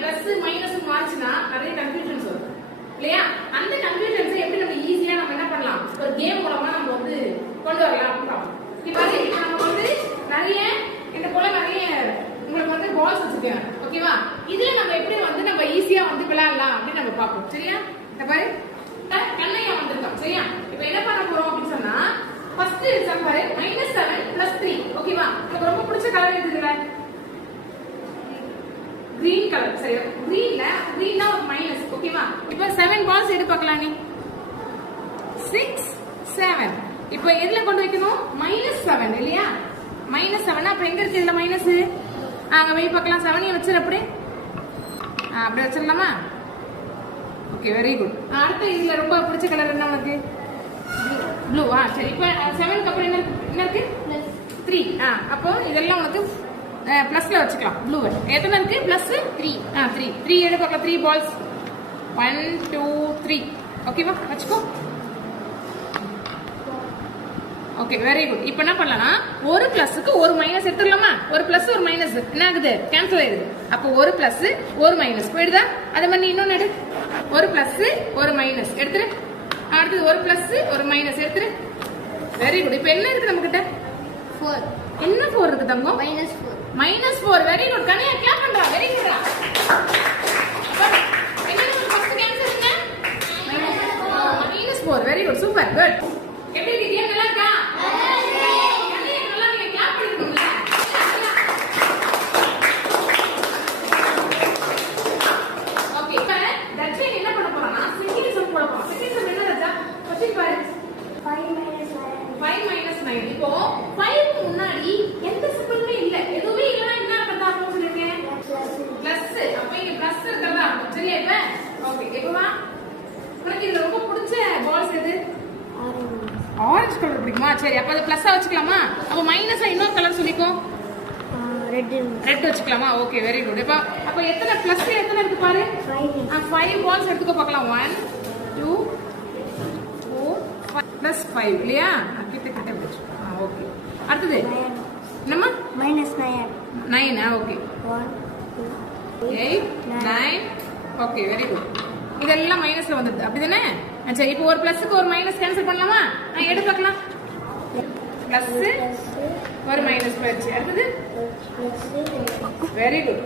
Plus minus மாறுச்சுன்னா நிறைய confusions வரும் இல்லையா? அந்த கன்ஃபியூஷன்ஸை எப்படி நம்ம ஈஸியா நம்ம என்ன பண்ணலாம், ஒரு கேம் மூலமா நம்ம வந்து கொண்டு வரலாம் அப்படின்னு. இப்போ நம்ம வந்து நிறைய இந்த போல நிறைய உங்களுக்கு வந்து பால்ஸ் வச்சிருக்கேன், ஓகேவா? இதுல நம்ம எப்படி வந்து நம்ம ஈஸியா வந்து விளையாடலாம் அப்படின்னு நம்ம பார்ப்போம், சரியா? இந்த பாரு கண்ணையா வந்திருக்கோம், சரியா? இப்போ என்ன பண்ண போறோம் அப்படின்னு சொன்னா ஃபர்ஸ்ட் எக்ஸாம் பாரு -7 + 3, ஓகேவா? உங்களுக்கு ரொம்ப பிடிச்ச கலர் எதுல? கிரீன் கலர், சரி. கிரீன்னா ஒரு மைனஸ், ஓகேவா? இப்போ 7 பால்ஸ் எடுத்து பார்க்கலாம் நீ. 6 7. இப்போ எதுல கொண்டு வைக்கணும்? -7 இல்லையா? -7 அப்ப எங்க இருக்கு இதுல மைனஸ்? அங்க போய் பார்க்கலாம். 7 வச்சிரு அப்படியே. அப்படியே வச்சிரலாமா? Okay, very good. அடுத்து இதுல ரொம்ப பிடிச்ச கலர் என்ன உனக்கு? ப்ளூ. சரி. இப்போ 7 க்கு அப்புறம் என்ன இருக்கு? 3. அப்போ இதெல்லாம் உனக்கு பிளஸ்ல வச்சுக்கலாம். ப்ளூ எத்தனை இருக்கு? பிளஸ் 3. 3 எடுத்து பார்க்கலாம். 3 பால்ஸ் 1 2 3, ஓகேவா? வச்சுக்கோ. Okay, very good. இப்போ என்ன பண்ணலாம், ஒரு பிளஸ்க்கு ஒரு மைனஸ் எடுத்துக்கலாமா? ஒரு பிளஸ் ஒரு மைனஸ் என்ன ஆகுது? கேன்சல் ஆயிடுது. அப்போ ஒரு பிளஸ் ஒரு மைனஸ் போயிடுதா? அதே மாதிரி இன்னொன்னு எடு. ஒரு பிளஸ் ஒரு மைனஸ் எடுத்துரு. அடுத்தது ஒரு பிளஸ் ஒரு மைனஸ் எடுத்துரு. Very good. இப்போ என்ன இருக்கு நம்ம கிட்ட? 4. என்ன 4 இருக்கு தங்கம்? -4. Very good. கனியா கிளாப் பண்றா. வெரி குட்ரா. என்ன ஃபர்ஸ்ட் கேன்சல் என்ன? -4. Very good, super, good. எப்படி இருக்கீங்க? நல்லா இருக்கா? நல்லா நீங்க கிளாப் பண்ணிக்கணும்ல. ஓகே, இப்போ தட்சன் என்ன பண்ண போறானா செகண்ட் சம் போட போறோம். செகண்ட் சம் என்ன ரஜா? क्वेश्चन பாரு. 5 - 9. இப்போ 5 முன்னாடி எந்த சிம்பிளுமே இல்ல, எதுவுமே இல்லனா என்ன அர்த்தம் ஆகும் சொல்லுங்க? பிளஸ். அப்ப இங்க பிளஸ் இருக்கறதா அர்த்தம், சரியா? இப்ப ஓகே, இப்போ வா. உனக்கு இது ரொம்ப பிடிச்ச பால்ஸ் எது? ஆரஞ்சு கலர் பிடிக்குமா? சரி, அப்ப அது பிளஸ்ஸா வச்சுக்கலாமா? அப்ப மைனஸா இன்னொரு கலர் சொல்லிக்கோ. ரெட் வச்சுக்கலாமா? Okay, very good. அப்ப எத்தனை பிளஸ் எத்தனை இருக்கு பாரு? 5 பால்ஸ் எடுத்துக்கோ பார்க்கலாம். 1 2 4 5 +5 இல்லையா? கிட்ட வச்சு. ஓகே. அடுத்தது என்னம்மா? -9. ஓகே. 1 2 8 9. Okay, very good. இதெல்லாம் மைனஸ்ல வந்துடுது, அப்படிதானே? சரி, இப்போ ஒரு பிளஸ்க்கு ஒரு மைனஸ் கேன்சல் பண்ணலாமா? எடுத்து பார்க்கலாம். பிளஸ் ஒரு மைனஸ் போயிடுச்சு. அடுத்தது வெரி குட்.